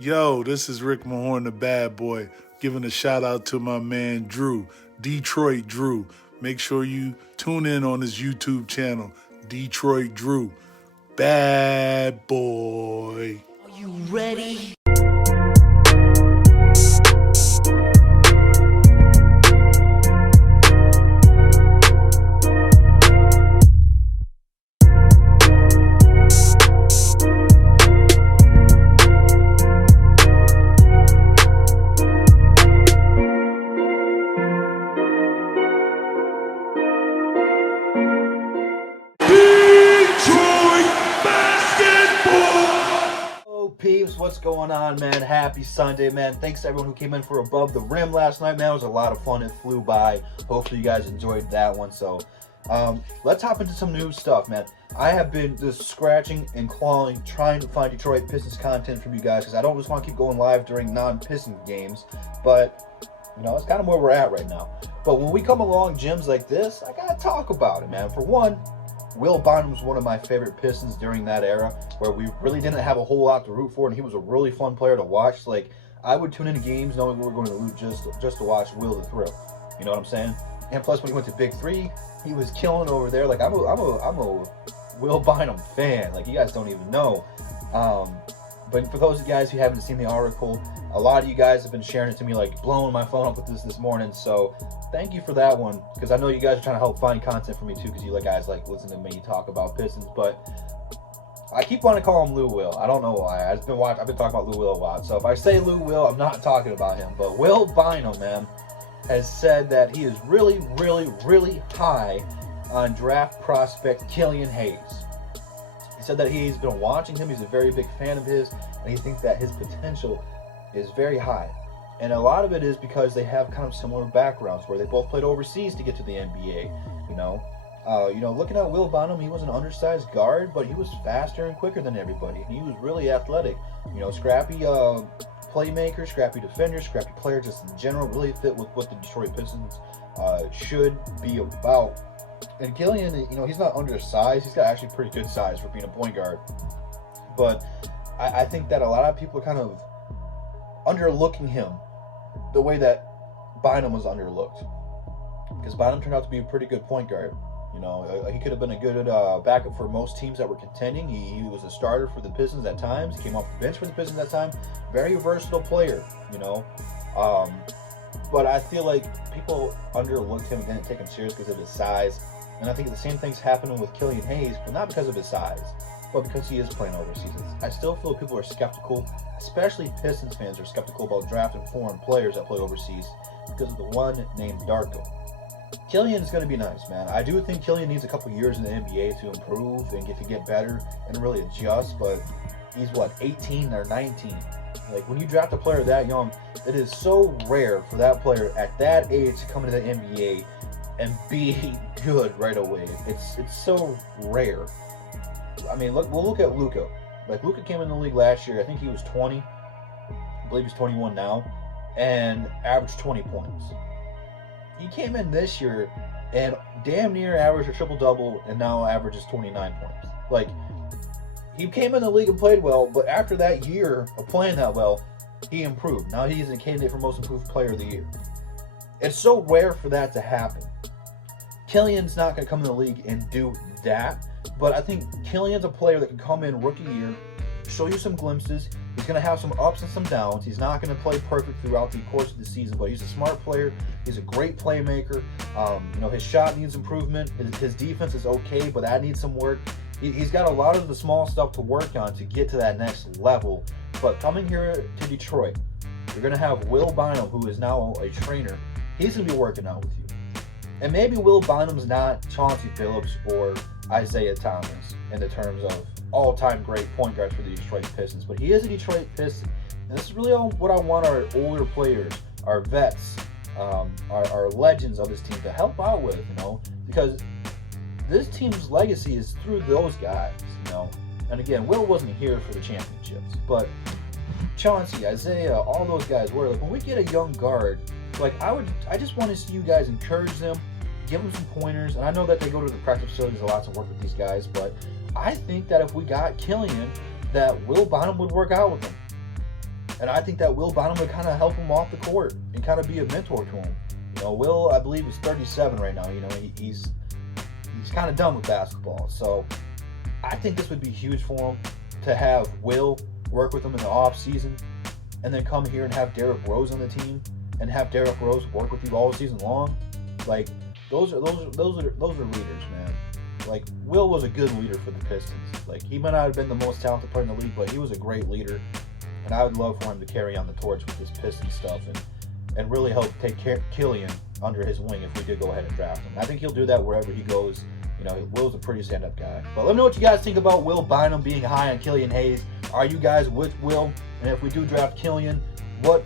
Yo, this is Rick Mahorn, the bad boy, giving a shout out to my man Drew, Detroit Drew. Make sure you tune in on his YouTube channel, Detroit Drew. Bad boy. Are you ready? Peeps, what's going on, man? Happy Sunday, man. Thanks to everyone who came in for Above the Rim last night, man. It was a lot of fun. It flew by. Hopefully you guys enjoyed that one. So let's hop into some new stuff, man. I have been just scratching and clawing, trying to find Detroit Pistons content from you guys, because I don't just want to keep going live during non-Piston games, but you know, it's kind of where we're at right now. But when we come along gyms like this, I gotta talk about it, man. For one, Will Bynum was one of my favorite Pistons during that era, where we really didn't have a whole lot to root for, and he was a really fun player to watch. Like, I would tune into games knowing we were going to lose just to watch Will the Thrill. You know what I'm saying? And plus, when he went to Big Three, he was killing over there. Like, I'm a Will Bynum fan. Like, you guys don't even know. But for those of you guys who haven't seen the article, a lot of you guys have been sharing it to me, like blowing my phone up with this morning. So thank you for that one, because I know you guys are trying to help find content for me too, because you guys like listening to me talk about Pistons. But I keep wanting to call him Lou Will. I don't know why. I've been talking about Lou Will a lot. So if I say Lou Will, I'm not talking about him. But Will Bynum, man, has said that he is really, really, really high on draft prospect Killian Hayes. He said that he's been watching him. He's a very big fan of his, and he thinks that his potential is very high. And a lot of it is because they have kind of similar backgrounds, where they both played overseas to get to the NBA. You know, looking at Will Bynum, he was an undersized guard, but he was faster and quicker than everybody. He was really athletic. You know, scrappy playmaker, scrappy defender, scrappy player, just in general, really fit with what the Detroit Pistons should be about. And Killian, you know, he's not undersized. He's got actually pretty good size for being a point guard. But I think that a lot of people are kind of underlooking him the way that Bynum was underlooked. Because Bynum turned out to be a pretty good point guard. You know, he could have been a good backup for most teams that were contending. He was a starter for the Pistons at times. He came off the bench for the Pistons at time. Very versatile player, you know. But I feel like people underlooked him and didn't take him serious because of his size. And I think the same thing's happening with Killian Hayes, but not because of his size, but because he is playing overseas. I still feel people are skeptical, especially Pistons fans are skeptical about drafting foreign players that play overseas because of the one named Darko. Killian is going to be nice, man. I do think Killian needs a couple years in the NBA to improve and get better and really adjust, but he's, 18 or 19? Like, when you draft a player that young, it is so rare for that player at that age to come into the NBA and be good right away. It's so rare. I mean, we'll look at Luka. Like, Luka came in the league last year. I think he was 20. I believe he's 21 now, and averaged 20 points. He came in this year and damn near averaged a triple-double, and now averages 29 points. Like, he came in the league and played well, but after that year of playing that well, he improved. Now he's a candidate for Most Improved Player of the Year. It's so rare for that to happen. Killian's not going to come in the league and do that, but I think Killian's a player that can come in rookie year, show you some glimpses. He's going to have some ups and some downs. He's not going to play perfect throughout the course of the season, but he's a smart player. He's a great playmaker. You know, his shot needs improvement. His defense is okay, but that needs some work. He's got a lot of the small stuff to work on to get to that next level. But coming here to Detroit, you're going to have Will Bynum, who is now a trainer. He's going to be working out with you. And maybe Will Bynum's not Chauncey Billups or Isaiah Thomas in the terms of all-time great point guards for the Detroit Pistons, but he is a Detroit Piston. And this is really what I want our older players, our vets, our legends of this team to help out with, you know, because this team's legacy is through those guys, you know. And again, Will wasn't here for the championships, but Chauncey, Isaiah, all those guys were. Like, when we get a young guard, like, I just want to see you guys encourage them, give them some pointers. And I know that they go to the practice facilities a lot to work with these guys, but I think that if we got Killian, that Will Bynum would work out with him. And I think that Will Bynum would kind of help him off the court and kind of be a mentor to him. You know, Will, I believe, is 37 right now. You know, he's kind of done with basketball. So I think this would be huge for him to have Will work with him in the off season, and then come here and have Derrick Rose on the team, and have Derrick Rose work with you all season long. Like those are leaders, man. Like Will was a good leader for the Pistons. Like he might not have been the most talented player in the league, but he was a great leader, and I would love for him to carry on the torch with this Piston stuff and really help take Killian under his wing if we did go ahead and draft him. I think he'll do that wherever he goes. You know, Will's a pretty stand-up guy. But let me know what you guys think about Will Bynum being high on Killian Hayes. Are you guys with Will? And if we do draft Killian, what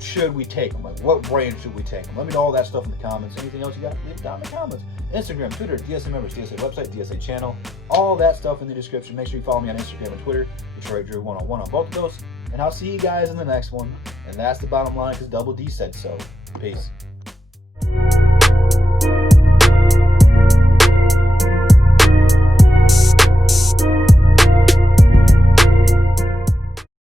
should we take him? Like, what brand should we take him? Let me know all that stuff in the comments. Anything else you got, leave it down in the comments. Instagram, Twitter, DSA members, DSA website, DSA channel, all that stuff in the description. Make sure you follow me on Instagram and Twitter, Detroit Drew 101 on both of those. And I'll see you guys in the next one. And that's the bottom line because Double D said so. Peace.